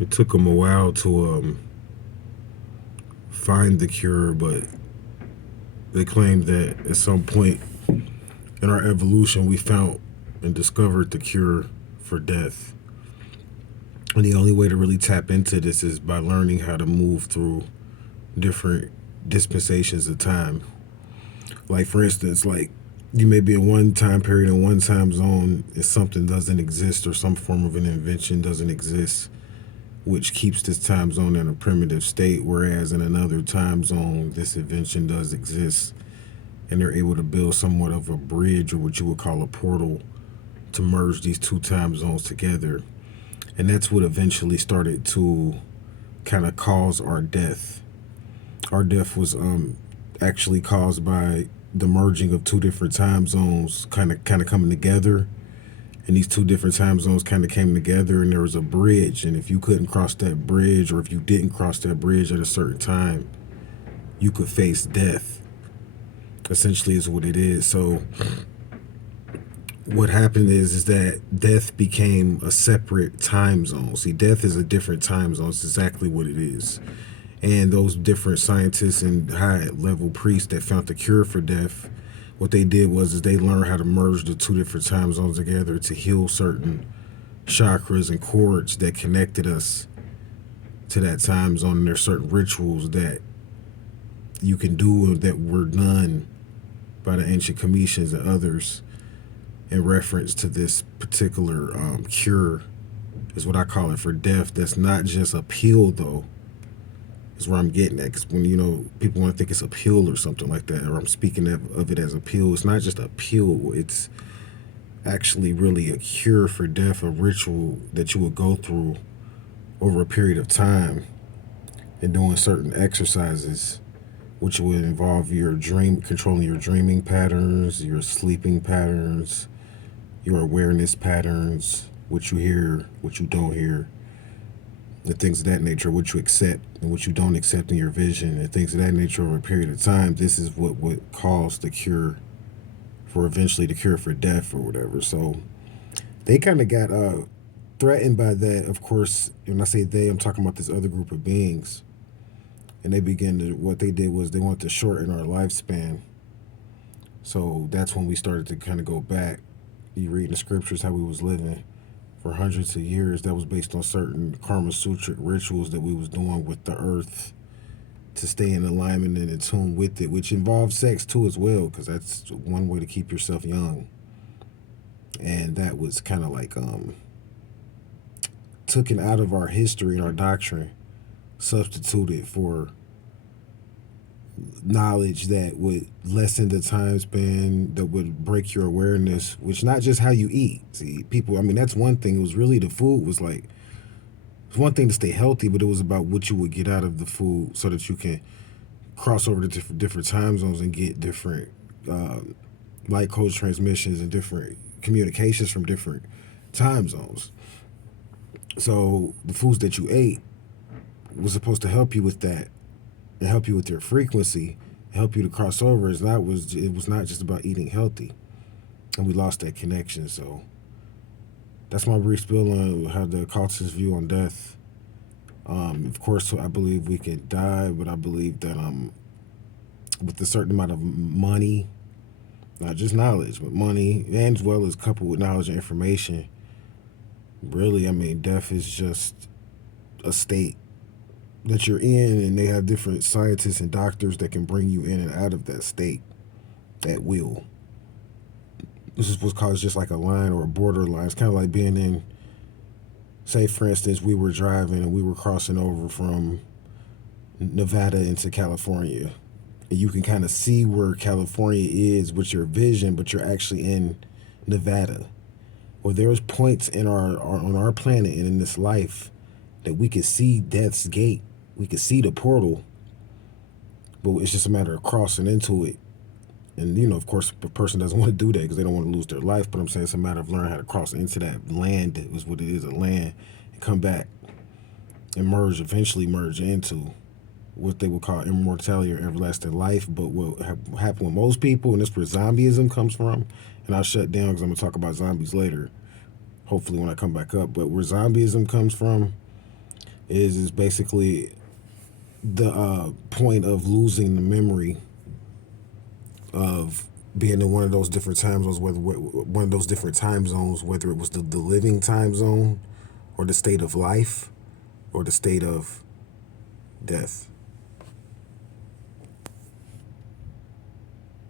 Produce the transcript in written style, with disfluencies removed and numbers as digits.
It took them a while to find the cure, but they claimed that at some point in our evolution, we found and discovered the cure for death. And the only way to really tap into this is by learning how to move through different dispensations of time. Like, for instance, like you may be in one time period in one time zone if something doesn't exist or some form of an invention doesn't exist, which keeps this time zone in a primitive state, whereas in another time zone, this invention does exist. And they're able to build somewhat of a bridge or what you would call a portal to merge these two time zones together. And that's what eventually started to kind of cause our death. Our death was actually caused by the merging of two different time zones kind of coming together, and these two different time zones kind of came together, and there was a bridge, and if you couldn't cross that bridge, or if you didn't cross that bridge at a certain time, you could face death. Essentially is what it is. So what happened is that death became a separate time zone. See, death is a different time zone. It's exactly what it is. And those different scientists and high level priests that found the cure for death, what they did was is they learned how to merge the two different time zones together to heal certain chakras and cords that connected us to that time zone. And there's certain rituals that you can do that were done by the ancient Cometians and others in reference to this particular cure, is what I call it, for death. That's not just a pill, though, is where I'm getting at. Because when, people want to think it's a pill or something like that, or I'm speaking of it as a pill, it's not just a pill. It's actually really a cure for death, a ritual that you would go through over a period of time and doing certain exercises, which would involve controlling your dreaming patterns, your sleeping patterns, your awareness patterns, what you hear, what you don't hear, and things of that nature, what you accept and what you don't accept in your vision, and things of that nature over a period of time. This is what would cause the cure for eventually the cure for death or whatever. So they kind of got threatened by that. Of course, when I say they, I'm talking about this other group of beings. And they began to, what they did was they wanted to shorten our lifespan. So that's when we started to kind of go back. You read in the scriptures how we was living for hundreds of years. That was based on certain Karma Sutra rituals that we was doing with the earth to stay in alignment and in tune with it, which involves sex too as well, because that's one way to keep yourself young. And that was kind of like taken out of our history and our doctrine, substituted for knowledge that would lessen the time span, that would break your awareness, which not just how you eat. See, people, I mean, that's one thing. It was really the food was like, it's one thing to stay healthy, but it was about what you would get out of the food so that you can cross over to different time zones and get different light code transmissions and different communications from different time zones. So the foods that you ate was supposed to help you with that and help you with your frequency, help you to cross over. It was not just about eating healthy, and we lost that connection. So that's my brief spill on how the occultist view on death. Of course, I believe we can die, but I believe that with a certain amount of money, not just knowledge, but money, and as well as coupled with knowledge and information, really, I mean, death is just a state that you're in, and they have different scientists and doctors that can bring you in and out of that state at will. This is what's called just like a line or a borderline. It's kind of like being in, say, for instance, we were driving and we were crossing over from Nevada into California. And you can kind of see where California is with your vision, but you're actually in Nevada. Or there's points in on our planet and in this life that we could see death's gate. We could see the portal, but it's just a matter of crossing into it. And, of course, the person doesn't want to do that because they don't want to lose their life. But I'm saying it's a matter of learning how to cross into that land. That was what it is, a land, and come back and eventually merge into what they would call immortality or everlasting life. But what happened with most people, and that's where zombieism comes from, and I'll shut down because I'm going to talk about zombies later, hopefully when I come back up. But where zombieism comes from is basically the point of losing the memory of being in one of those different time zones, whether one of those different time zones, whether it was the living time zone, or the state of life, or the state of death.